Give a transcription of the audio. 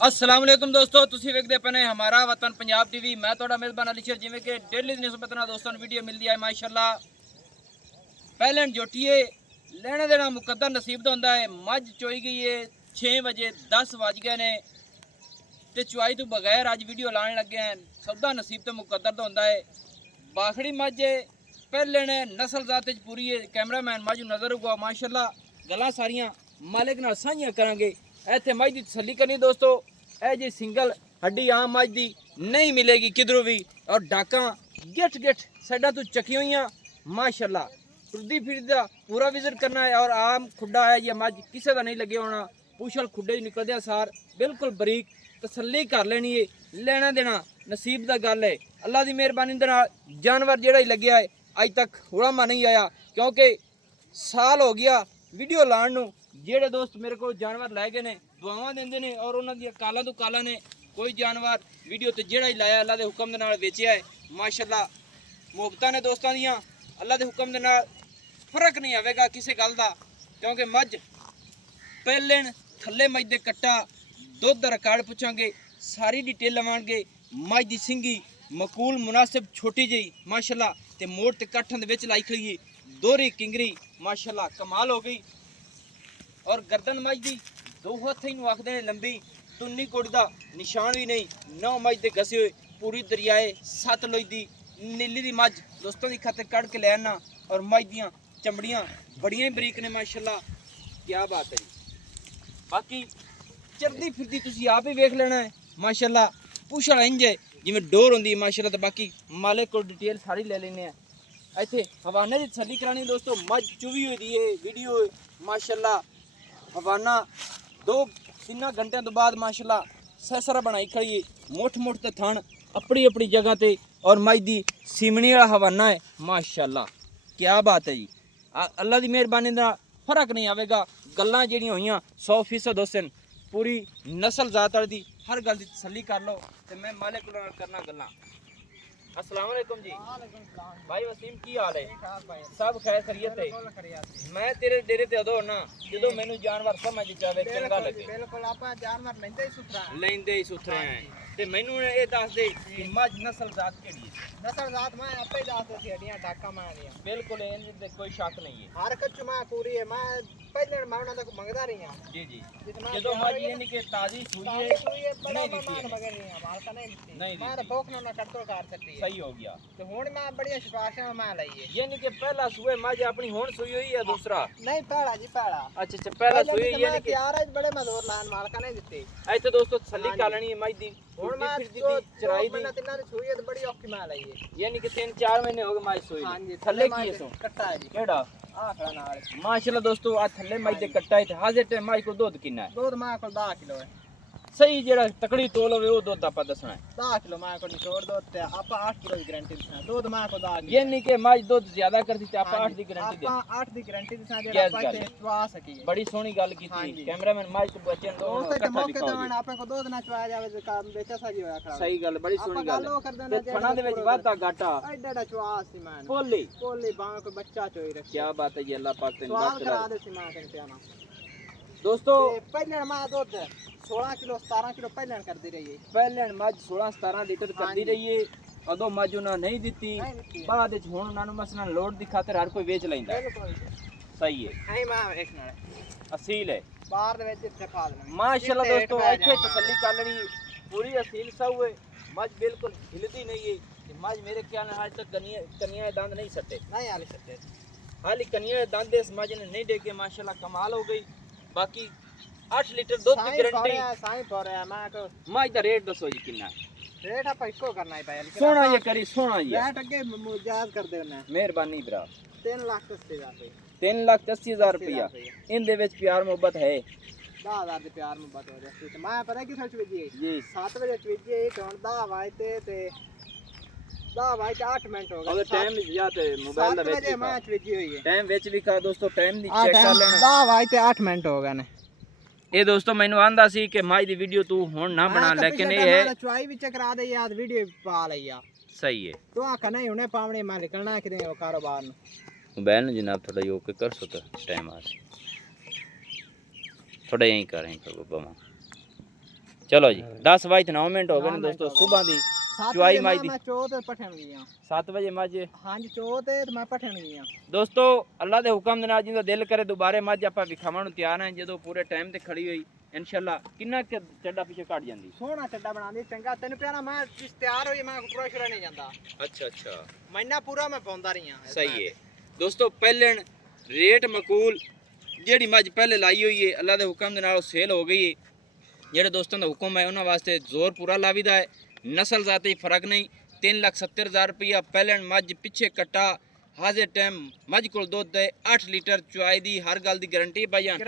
अस्सलाम वालेकुम दोस्तों, तुसी वेखदे पने हमारा वतन पंजाब टीवी। मैं थोड़ा मेज़बान अली शेर। जिवें कि डेली दी निस्बत नाल दोस्तों वीडियो मिलदी है माशाअल्लाह। पहले जोटिए लेने देना मुकद्दर नसीब दा हुंदा है। मझ चोई गई है 6 बजे 10 बज गए ने ते चुआई तो बगैर अज वीडियो लाने लगे हैं। सौदा नसीब तो मुकद्दर दा हुंदा है। बाखड़ी मझ पहले ने नस्ल जात च पूरी है। कैमरामैन मझ नज़र हुआ माशाअल्लाह। गल्लां सारियां मालिक नाल साझियां करांगे। इत्थे मझ दी तसल्ली करनी दोस्तों। ए जी सिंगल हड्डी आम मझ दी नहीं मिलेगी किधरों भी। और डाका गिठ गिठ साइडा तो चकी हुई माशाअल्लाह। टुरदी फिरदा पूरा विजिट करना है। और आम खुड्डा है या मझ किसी का नहीं लगे होना। पूछल खुड्डे निकलदे सार बिल्कुल बरीक तसल्ली कर लेनी है। लेना देना नसीब दा गल है। अल्लाह की मेहरबानी दे नाल जानवर जेड़ा ही लग्या है अज तक हुड़ामा नहीं आया, क्योंकि साल हो गया वीडियो लाण नूं। जेड़े दोस्त मेरे को जानवर लै गए ने दुआवां देंदे ने और उन्हां दी काला तो काला ने कोई जानवर वीडियो ते जेड़ा ही लाया अल्लाह दे हुक्म दे नाल वेचिया है माशाअल्लाह। मुहब्बतां ने दोस्तां दियां अल्लाह दे हुक्म दे नाल फर्क नहीं आवेगा किसी गल दा, क्योंकि मझ पहले थल्ले मझ दे कट्टा दुध दा रिकॉर्ड पुछांगे, सारी डिटेल लवांगे। मझ दी सिंगी मकूल मुनासिब छोटी जी माशाअल्लाह ते मोड़ ते कट्ठां दे विच लाई खड़ी दोहरी किंगरी माशाअल्लाह कमाल हो गई। और गर्दन मझ दी दो हत्थ ही आखदे ने लंबी, तुन्नी कोड़ी दा निशान भी नहीं। नौ मझ दे घसे हुए पूरी दरियाए सतलुज दी नीली दी मझ दोस्तों दी खाते कड़ के ले आना। और मझ दियां चमड़ियां बड़ियां ही बरीक ने माशाअल्लाह। क्या बात है जी। बाकी चलदी फिरदी तुसी आप ही वेख लेना है माशाअल्लाह। पूछड़ा इंज है जिवें डोर होंदी है माशाअल्लाह। तो बाकी मालिक को डिटेल सारी ले लेने हैं। इत्थे हवाने की तसल्ली करानी दोस्तों। मझ चुवी हुई दी है वीडियो माशाअल्लाह। हवाना 2-3 घंटे तो बाद माशाअल्लाह सैसरा बनाई खड़ी है। मुठ मुठ ते थन अपनी अपनी जगह ते। और मझ दी सीमनी वाला हवाना है माशाअल्लाह। क्या बात है जी। अल्लाह की मेहरबानी का फर्क नहीं आवेगा। गल्लां जेहड़ियां होईयां 100% दोस्तन पूरी नस्ल जात वाली दी हर गल की तसल्ली कर लो। तो मैं मालिक को करना गल्लां। अस्सलाम वालेकुम जी भाई वसीम, की हाल है? सब खैर खैरियत है। मैं तेरे डेरे ते अदो ना जो मैनू जानवर समझ जावे चंगा लगे। बिल्कुल आपा जानवर लेंदे ही सुथरे हैं ते मैनू ये दस दे कि मझ नस्ल जात केड़ी है? नस्ल जात मैं आपे ही दस दे हड्डियां डाका मां दियां। बिल्कुल इन ते कोई शक नहीं है। हर कच्चू मां पूरी है। मैं पहले मारना तक मंगदा रही हां। जी जी। जितना जो मझ ये नहीं कि ताजी सुई है बड़ा नहीं मैं दी मान मगर नहीं हां का नहीं दी। नहीं मैं दी भूख ना कटतो कर सकती है। सही हो गया। तो हुन मैं बड़ी सिफारिशां मैं लई है। ये नहीं कि पहला सुए मझ अपनी हुन सुई हुई है दूसरा? नहीं पहला जी पहला। अच्छा अच्छा पहला सुई है। ये नहीं कि तैयार है बड़े मजदूर लान मालका नहीं दित्ते। ऐसे दोस्तों तसल्ली कर लेनी है मझ दी हुन मैं चराई दी। मैंने तिन्ना दी सुई है बड़ी औखी मैं लई है। यानी कि 3-4 महीने हो गए मझ सोई। हां जी थल्ले की है सो कट्टा है जी। केड़ा आ खड़ा नाल माशाल्लाह दोस्तों आ थल्ले मझ दे कट्टा है। हाजिर टाइम मझ को दूध कितना है? दूध मां को 10 किलो है। सही जेड़ा तकड़ी तोल होवे वो दूध आपा दसना है। 10 किलो मां को निचोड़ दो ते आपा 8 किलो की गारंटी देना। दूध मां को 10 ये नहीं कि मझ दूध ज्यादा करती ते आपा 8 दी गारंटी दे। आपा 8 दी गारंटी देना जेड़ा आपा ते चवा सकी। बड़ी सोहनी गल कीती। कैमरामैन मझ को बचन दो कट्ठा मौके ते मैं आपे को दूध ना चवाया जावे ते काम बेचा सा जी होया खड़ा। सही गल बड़ी सोहनी गल है। ते थना दे विच वाधा घाटा एडा चवा सी मैं कोली कोली बांग को बच्चा चोई रखी। क्या बात है जी। अल्लाह पाक तेन स्वाद बात करा दे सी मां के प्याना दोस्तों। पहले मां दूध 16 किलो 17 किलो पहले कर दी रही है। पहले मझ 16-17 लीटर करती रही है। अदो मझ उन्हें नहीं दिती। बाद विच हुण उन्हां नूं मसलन लोड दी खातिर हर कोई वेच लैंदा है। सही है। नहीं मां एक ना असील है। बाहर दे विच दिखा देना माशाल्लाह दोस्तों इत्थे तसल्ली कर लेनी पूरी असील सऊ है। मझ बिल्कुल हिलदी नहीं है। मझ मेरे ख्याल नाल आज तक कनिया दंद नहीं सटे। नहीं आले सकते हाली कनिया दंद इस मझ ने नहीं देके माशाल्लाह कमाल हो गई। बाकी 8 लीटर दूध की गारंटी साईं पर है। मैं को मझ दा रेट दसो जी कितना रेट आप इसको करना ही पाया। सोना ये करी सोना ये रेट अगे मुजाज कर देना। मेहरबानी भरा 3,80,000 रुपए 3,80,000 रुपया इन दे विच प्यार मोहब्बत है। 10,000 ਦੇ ਪਿਆਰ ਮੁਹੱਬਤ ਹੋ ਜਾਸੀ ਤੇ ਮੈਂ ਪਤਾ ਕੀ ਸੋਚ ਵਜੀ जी 7 ਵਜੇ ਚਵੀਜੀ ਇਹ ਹੁਣ 10 ਵਜੇ ਤੇ 10 ਵਜੇ 8 ਮਿੰਟ ਹੋ ਗਏ। अगर टाइम या ते मोबाइल दा 7 विच ਵਜੇ ਮੈਂ ਚਵੀਜੀ ਹੋਈ ਹੈ। टाइम विच लिखा दोस्तों टाइम दी चेक कर लेना। 10 ਵਜੇ ਤੇ 8 ਮਿੰਟ ਹੋ ਗਏ ਨੇ। ਇਹ ਦੋਸਤੋ ਮੈਨੂੰ ਆਂਦਾ ਸੀ ਕਿ ਮਾਈ ਦੀ ਵੀਡੀਓ ਤੂੰ ਹੁਣ ਨਾ ਬਣਾ, ਲੇਕਿਨ ਇਹ ਹੈ ਚੁਆਈ ਵਿੱਚ ਕਰਾ ਦੇ ਯਾਦ ਵੀਡੀਓ ਪਾ ਲਈ ਆ। ਸਹੀ ਹੈ। ਤੂੰ ਆਖਾ ਨਹੀਂ ਹੁਣੇ ਪਾਵਣੇ ਮੈਂ ਨਿਕਲਣਾ ਕਿਤੇ ਉਹ ਕਾਰੋਬਾਰ ਨੂੰ। मोबाइल में जनाब थोड़ा यो के कर सकता टाइम आज थोड़ा यहीं कर रहे हैं बमा ਚਲੋ ਜੀ 10 ਵਜੇ ਤੇ 9 ਮਿੰਟ ਹੋ ਗਏ ਨੇ ਦੋਸਤੋ ਸਵੇਰ ਦੀ ਚੁਆਈ ਮੱਝ ਦੀ ਮੈਂ ਚੋ ਤੇ ਪਠਣ ਗਈਆਂ 7 ਵਜੇ ਮੱਝ ਹਾਂਜੀ ਚੋ ਤੇ ਮੈਂ ਪਠਣ ਗਈਆਂ ਦੋਸਤੋ ਅੱਲਾ ਦੇ ਹੁਕਮ ਦੇ ਨਾਲ ਜਿੰਦਾ ਦਿਲ ਕਰੇ ਦੁਬਾਰੇ ਮੱਝ ਆਪਾਂ ਵਿਖਾਉਣ ਨੂੰ ਤਿਆਰ ਹਾਂ ਜਦੋਂ ਪੂਰੇ ਟਾਈਮ ਤੇ ਖੜੀ ਹੋਈ ਇਨਸ਼ਾਅੱਲਾ ਕਿੰਨਾ ਕੁ ਚੱਡਾ ਪਿੱਛੇ ਘਟ ਜਾਂਦੀ ਸੋਹਣਾ ਚੱਡਾ ਬਣਾਉਂਦੀ ਚੰਗਾ ਤੈਨੂੰ ਪਿਆਰਾ ਮੈਂ ਜਿਸ ਤਿਆਰ ਹੋਈ ਮੈਂ ਪੂਰਾ ਸ਼ੁਰਾ ਨਹੀਂ ਜਾਂਦਾ ਅੱਛਾ ਮਹੀਨਾ ਪੂਰਾ ਮੈਂ ਪਾਉਂਦਾ ਰਹੀ ਹਾਂ ਸਹੀ ਹੈ ਦੋਸਤੋ ਪਹਿਲਣ ਰੇਟ ਮਕੂਲ ਜਿਹੜੀ ਮੱਝ ਪਹਿਲੇ ਲਾਈ ਹੋਈ ਹੈ ਅੱਲਾ ਦੇ ਹੁਕਮ ਦੇ ਨਾਲ ਉਹ ਸੇਲ ਹੋ ਗਈ ਹੈ ਜਿਹੜੇ ਦੋਸਤਾਂ ਦਾ ਹੁਕਮ ਹੈ ਉਹਨਾਂ ਵਾਸਤੇ ਜ਼ੋਰ ਪੂਰਾ ਲਾਵੀਦਾ ਹੈ ਨਸਲ ਜ਼ਾਤੀ ਫਰਕ ਨਹੀਂ 3,70,000 रुपया ਪਹਿਲਣ ਮੱਝ ਪਿੱਛੇ ਕੱਟਾ ਹਾਜ਼ਰ ਟਾਈਮ ਮੱਝ ਕੋਲ ਦੁੱਧ ਹੈ 8 ਲੀਟਰ ਚੁਆਈ ਦੀ ਹਰ ਗੱਲ ਦੀ ਗਾਰੰਟੀ ਭਾਈਆਂ